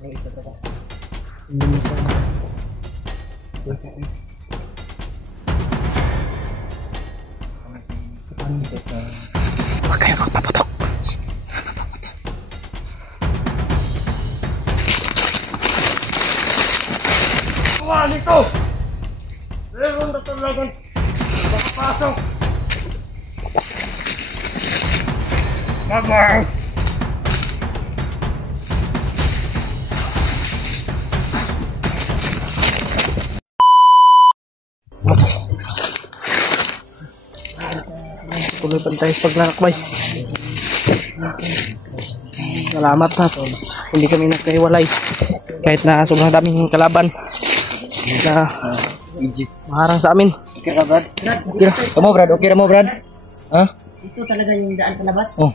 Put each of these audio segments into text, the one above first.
Hindi mo sa... Huwag kayo magpaputok. Wah, dito! Meron na talagang makapasok! Bye-bye! Tuloy pa tayo sa paglalakbay. Salamat na. Hindi kami nagkahiwalay. Kahit na sobrang daming kalaban na maharang sa amin. Okay ka, Brad? Okay na. Kamu, Brad? Okay na mo, Brad? Ha? Ito talaga yung daan palabas. Oh.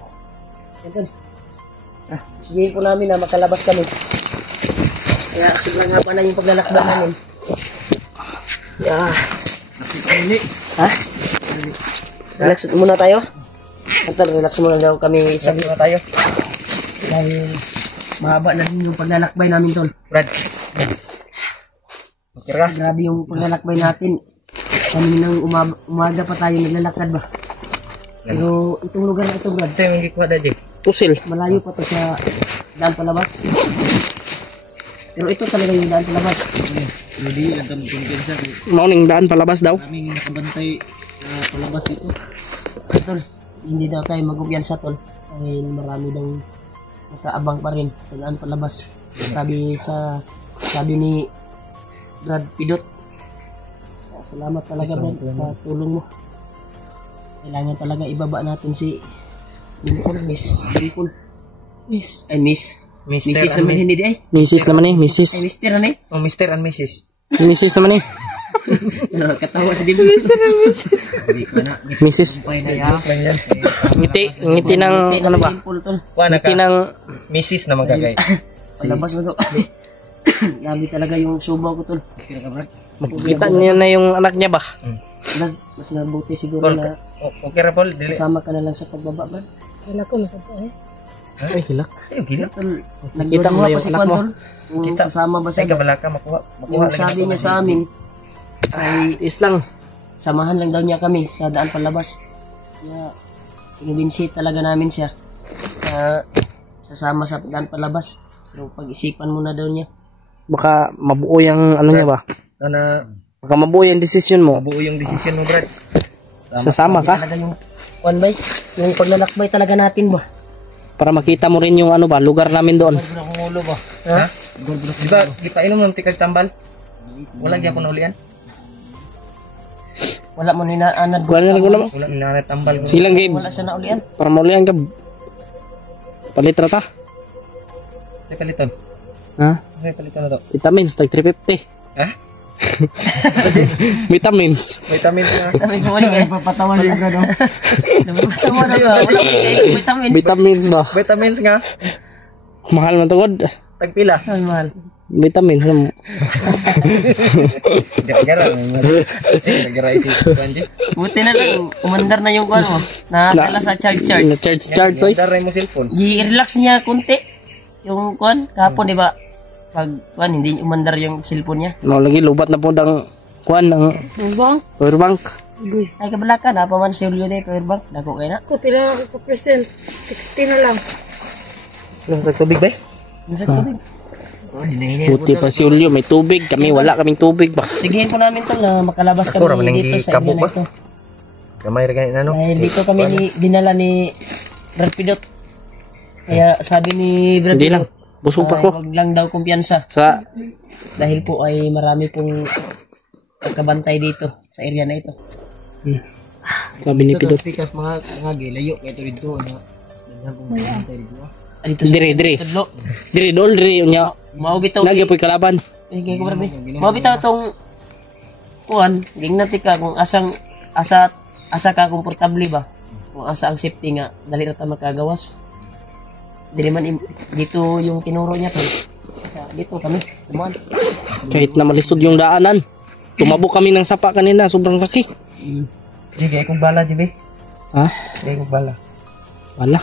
Ito. Sigihin po namin na makalabas kami. Kaya sobrang haba na yung paglalakbay namin. Ha? Relax muna tayo. Relax muna daw kami. Sabi muna tayo. Dahil mahaba na din yung paglalakbay namin, tol. Brad? Okay ka? Grabe yung paglalakbay natin. Kaninang umaga pa tayo naglalakad ba? Pero itong lugar na ito, Brad, Sa'yo yung gikuha na dyan. Pusil. malayo pa to sa daan palabas. Pero ito talaga yung daan palabas. Hindi, ang daming sa Mauning daan palabas daw. aming nakabantay na palabas ito. Tol, hindi daw tayo magumpiyansa, tol. Dahil marami daw nakaabang pa rin sa daan palabas. Sabi ni Brad Pidot. Salamat talaga, Brad, sa tulong mo. Kailangan talaga ibaba natin si Dimple, Miss Dimple. Miss. Ay, Miss. Mrs. naman hindi di ay. Mrs. naman eh. Ay, Mrs. Mr. na eh. Oh, Mr. and Mrs. Mrs. naman eh. Katawa si Dimple. Mr. and Mrs. Hindi ka na. Mrs. Pay na yan. Ngiti ng ano ba? Kuha na ka. Ngiti ng Mrs. na magagay. Palabas na to. Grabe talaga yung subaw ko, tol. Okay ka, Brad? makikita niya na yung anak niya ba? Brad, mas mabuti siguro na Okay ra, Paul. Dili. kasama ka na lang sa pagbaba, Brad. Kailan ko Ay, hilak. Ay, gila. Nakita mo na yung si anak mo. Kwan, tol. Kung Kita. sasama ba Ay, siya? kabala ka. Makuha. Makuha Yung sabi niya sa amin, ay Is lang. samahan lang daw niya kami sa daan palabas. Kaya, kinubinsi talaga namin siya na sasama sa daan palabas. Pero pag-isipan muna daw niya. Baka mabuo yung ano niya ba? Sana Baka mabuo yung desisyon mo. mabuo yung decision mo, Brad. Sasama ka Talaga yung Kwan bay, yung paglalakbay talaga natin ba? para makita mo rin yung ano ba, lugar namin doon. Kung ulo ba? Ha? Di ba, di pa inom ng tikag tambal? Wala di ako naulian. Wala mo ninaanad. Wala na mo. Wala na tambal. Silang game. Wala siya naulian. Para maulian ka. Palitra ta. Ay, paliton. Ha? Ay, paliton na to. Vitamins, tag 350. Ha? Vitamins. Vitamins na. Kami ko wala kayo papatawan yung gano. Napapatawa na ba? Wala kayo vitamins. Vitamins ba? Vitamins nga. Mahal man tugod. Tagpila. Ay, mahal. Vitamins. Gara-gara. Gara-gara isi. Buti na lang, umandar na yung kwan mo. Nakakala sa charge. Na-charge, oy. Daray mo cellphone. I-relax niya kunti. Yung kwan, kahapon, di ba? Pag kwan, hindi umandar yung cellphone niya. No, lagi lubat na po ng kuan ng powerbank. Ay, kabala ka, napaman si Julio de powerbank. Dako kayo na. Ko pila ako percent 60 na lang. Tubig ba? Puti pa si Julio, may tubig. Kami wala kaming tubig ba? Sigihin po namin to na makalabas Ako, raman kami ang dito sa gikabo area ba? na ito. Kamay rin na no? Dahil dito kami dinala ni Brad Pidot. Kaya sabi ni Brad Hindi lang. Pidot, Busog pa ko. huwag lang daw kumpiyansa. Sa Dahil po ay marami pong pagkabantay dito sa area na ito. sabi ni Pidot. Pikas mga gilayo kayo dito na. Dito Dire. Tudlo. Dire dol, dire nya. Mao bitaw. Nagyapoy kalaban. Kaya ko Brad. Mao bitaw tong kuan, gingnati ka kung asa ka komportable ba? Kung asa ang safety nga dali ra ta makagawas. Dili man dito yung tinuro niya to. Dito kami, dumaan. Kahit na malisod yung daanan. Tumabok kami ng sapa kanina, sobrang laki. Sige, kung bala, Jibe. Ha? Sige, kung bala. Wala.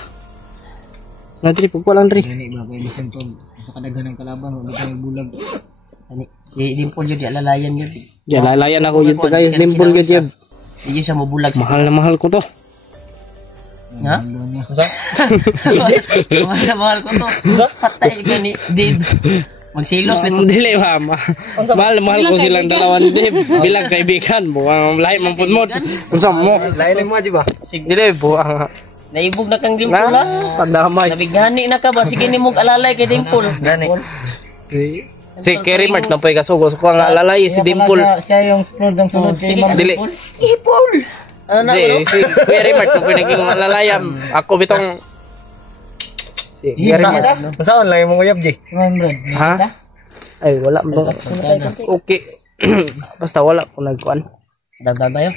Nadri, pagkulang dri. Gani ba kay bisan pag sa kadaghan ng kalaban, wala kay bulag. Ani, si Dimple yun, di alalayan yun. Di lalayan ako yun to guys, dimple gid yun. Di yun siya mabulag. Mahal na mahal ko to. Ha? Mahal na mahal ko to. Patay ka ni Dave. Magsilos. Dili ba, mahal na mahal ko silang dalawa ni Dave. Bilang kaibigan, buwang lahi mampudmod. Unsa mo? Lain mo aja ba? Dili, buwang. Naibog na kang Dimple ha? Pagdamay. Nabighani na ka ba? Sige ni mong alalay kay Dimple. Gani. Si Kerry March na pa'y kasugo. So kung alalay si Dimple. Siya yung sunod ng sunod kay Ma'am. Dili. Dimple! Ano na yun? Si Kerry March na pa'y naging alalayam. Ako bitong... Si Kerry March. Saan lang mo uyab ji? Ha? Ay, wala mo. Okay. Basta wala ko nagkuhan. Dagan tayo.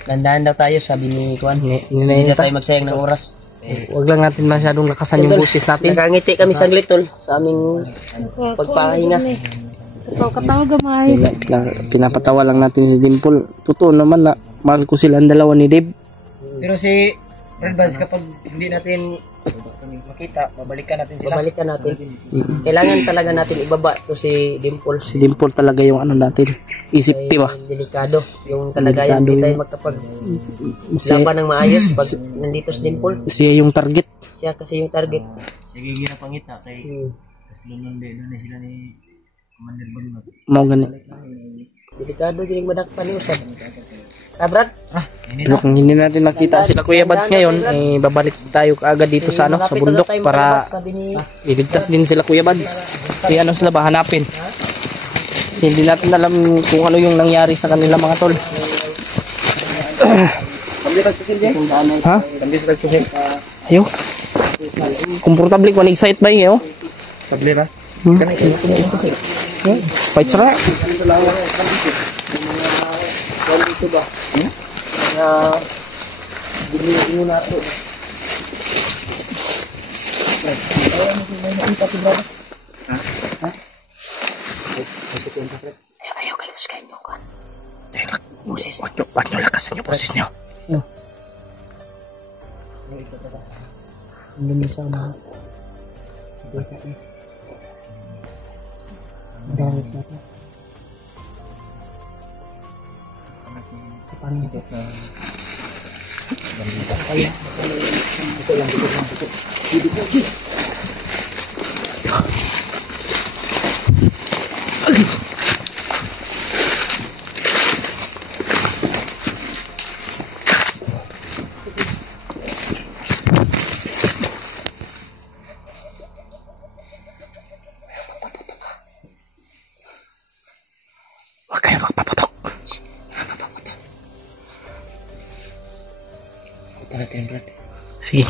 Dandahan daw tayo, sabi ni Kuan. Hindi na tayo magsayang ng oras. Huwag lang natin masyadong lakasan yung busis natin. Nakangiti kami saglit tol sa aming pagpahinga. Ikaw katawag gamay. Pinapatawa lang natin si Dimple. Totoo naman na mahal ko sila ang dalawa ni Dave. Pero si Red Vans kapag hindi natin makita, babalikan natin sila. Babalikan natin. Kailangan talaga natin ibaba to si Dimple. Si Dimple talaga yung ano natin. Isip, di ba? Delikado. Yung talaga yung hindi tayo magkapag-laban ng maayos pag nandito si Dimple. Siya yung target. Siya kasi yung target. Sige ginapangita kay Lunon de doon sila ni Commander Balunod. Mau gani. Delikado gining madakpan ni usab. Brad? Pero kung hindi natin makita sila Kuya Bads ngayon, eh, babalik tayo kaagad dito sa ano, sa bundok para iligtas din sila Kuya Bads. Kaya ano sila ba hanapin? Kasi hindi natin alam kung ano yung nangyari sa kanila mga tol. Ha? Ayo. Komportable ko, excited ba yun? Tabli ra. Fight sara. Ayaw kayo sa kanyo kan. Boses. Wag nyo lakasan yung boses nyo. Hindi mo sana. Dahil sa ito. Paano ito? Huwag kayo magpaputok. Sige.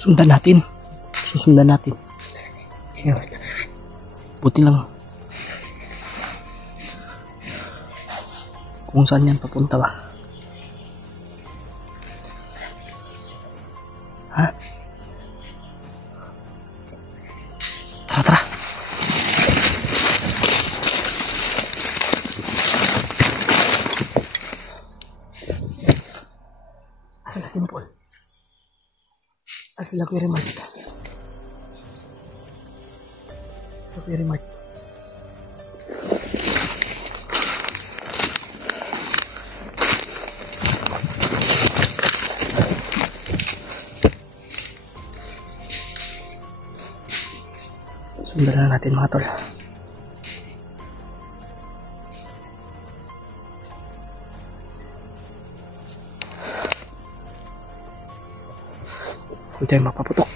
Sundan natin. Susundan natin. Buti lang. Kung saan yan papunta ba? Ha? Tara, tara. Asal Dimple. Asal Kuya March. Kuya March. Sundan na natin mga tol. Huwag tayo mapaputok.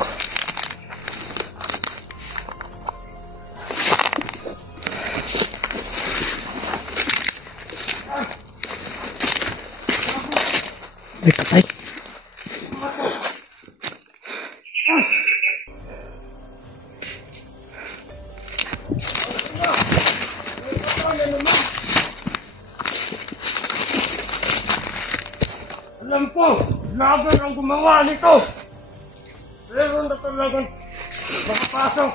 Ay, patay. Alam ko, laban ang gumawa nito. Meron na talagang makapasok.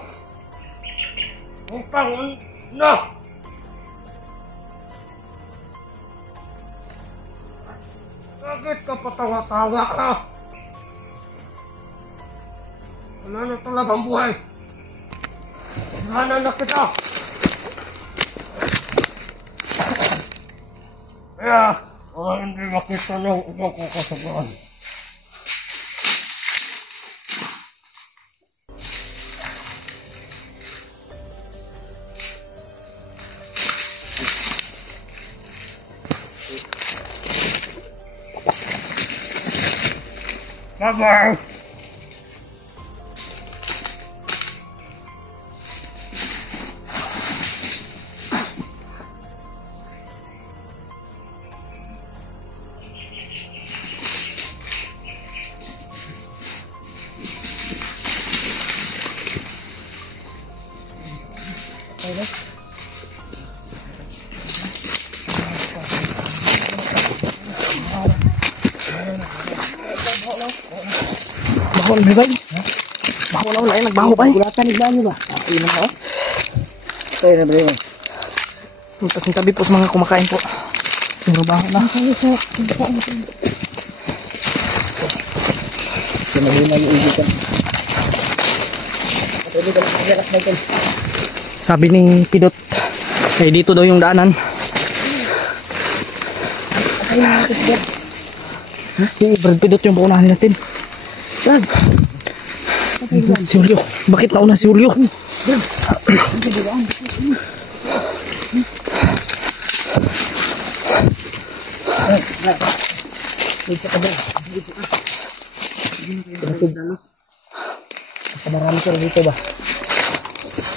Upang na. Bakit ka patawa-tawa ka? Wala na talagang buhay. Sana na kita. Kaya, hindi makita ng ibang kakasagaan. Bye-bye! Baho na ba? Baho na wala. Nagbaho ba? Gulatan ni Bani ba? Ayun na ako. Kaya na bro. Tapos yung tabi po sa mga kumakain po. Siguro baho na. Kinahina yung ibig ka. Pwede ka lang mag-alak na ito. Sabi ni Pidot, eh dito daw yung daanan. Si Brad Pidot yung paunahan natin. Brad. Si Julio. Bakit nauna si Julio? Marami sila dito ba?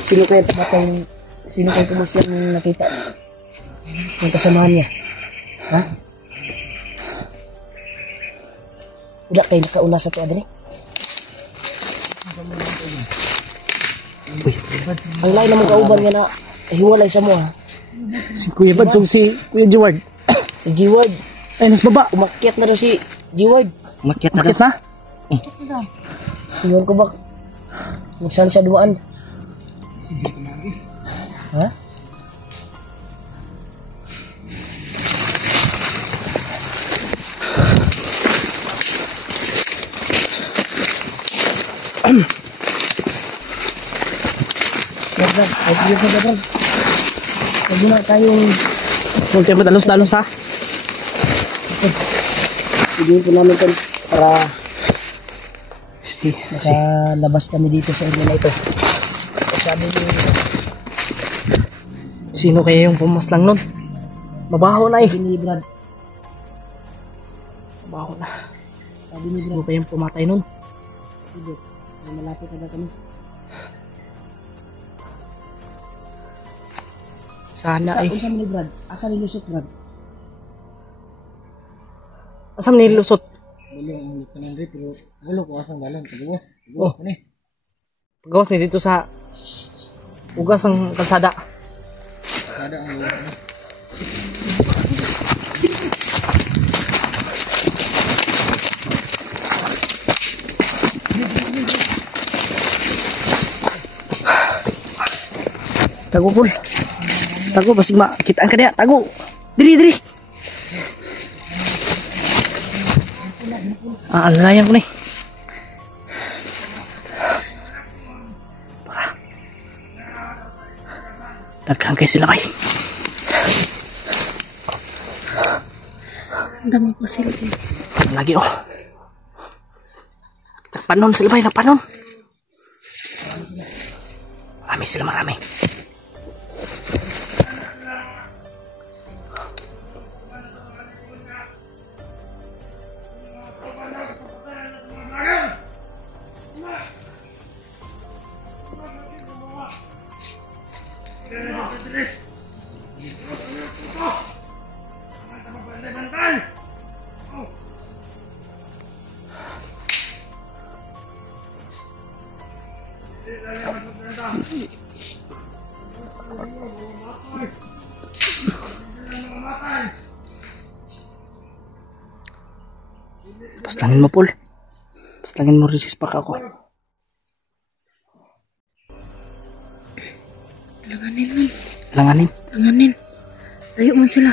Sino kayo tabatang, sino kayo pumuslang nakita? Yung kasamahan niya? Ha? Wala kayo nakauna sa tuwa dali? Ang lain naman kauban nga na hiwalay sa mo ha? Si Kuya Bad, so si Kuya Jeward. Si G-Word. Ay, nas baba. Umakyat na daw si G-Word. Makyat na Bakit na? Iyon ko ba? Kung saan siya dumaan? Ha? Brad, ay sige po Brad. Huwag na tayong Huwag tayo madalos-dalos ha. sige po namin ito para Si nakalabas kami dito sa area na ito. Sabi ni sino kaya yung pumaslang nun? Mabaho na eh. ni Brad, Mabaho na. sabi ni Sino Brad, kaya yung pumatay nun? Pidot, may malapit na kami. Sana eh. Unsa man ni Brad? Asa ni lusot Brad? Asam nilusot? Bulo ang kanan rin, pero bulo ko asang dalan. Pagawas. Oh. Ano eh? Pagawas ni dito sa ugas ng kalsada. Kada ang ano. Tago pul. Tago basig makitaan ka diha. Tago. Diri. Alalayan ko ni. Daghan kay sila kay. Damo ko sila. Lagi oh. Panon sila bay na panon. Marami sila marami. Paslangin mo, Paul. Paslangin mo, resispak ako. Langanin man. Langanin. Langanin. Tayo man sila.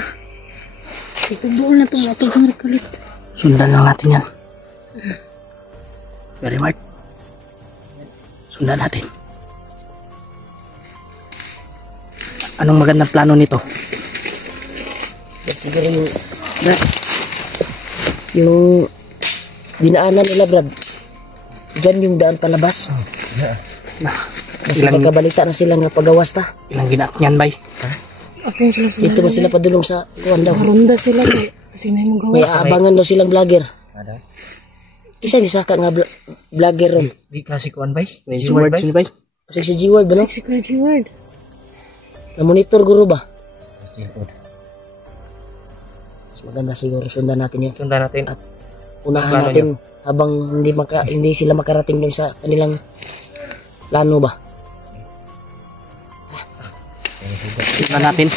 Sige, doon na itong atong rekalit. Sundan lang natin yan. Very smart. Sundan natin. Anong magandang plano nito? Siguro yung dinaanan nila, Brad. Diyan yung daan palabas. Kasi magkabalita na sila nga pagawas ta. Ilang ginaat niyan, bay? Apa yung sila Dito ba sila padulong sa kuwan daw? Ronda sila eh. Kasi na yung May gawas. aabangan daw silang vlogger. Ada. Isa ni saka nga vlogger ron. Di kasi kuan bay. May word yun, bay? Kasi si G-Word ba no? Si Crazy Word. Na monitor guru ba? Mas maganda siguro sundan natin yan. Sundan natin. Unahan Plano natin habang hindi sila makarating doon sa kanilang plano ba? Sundan natin.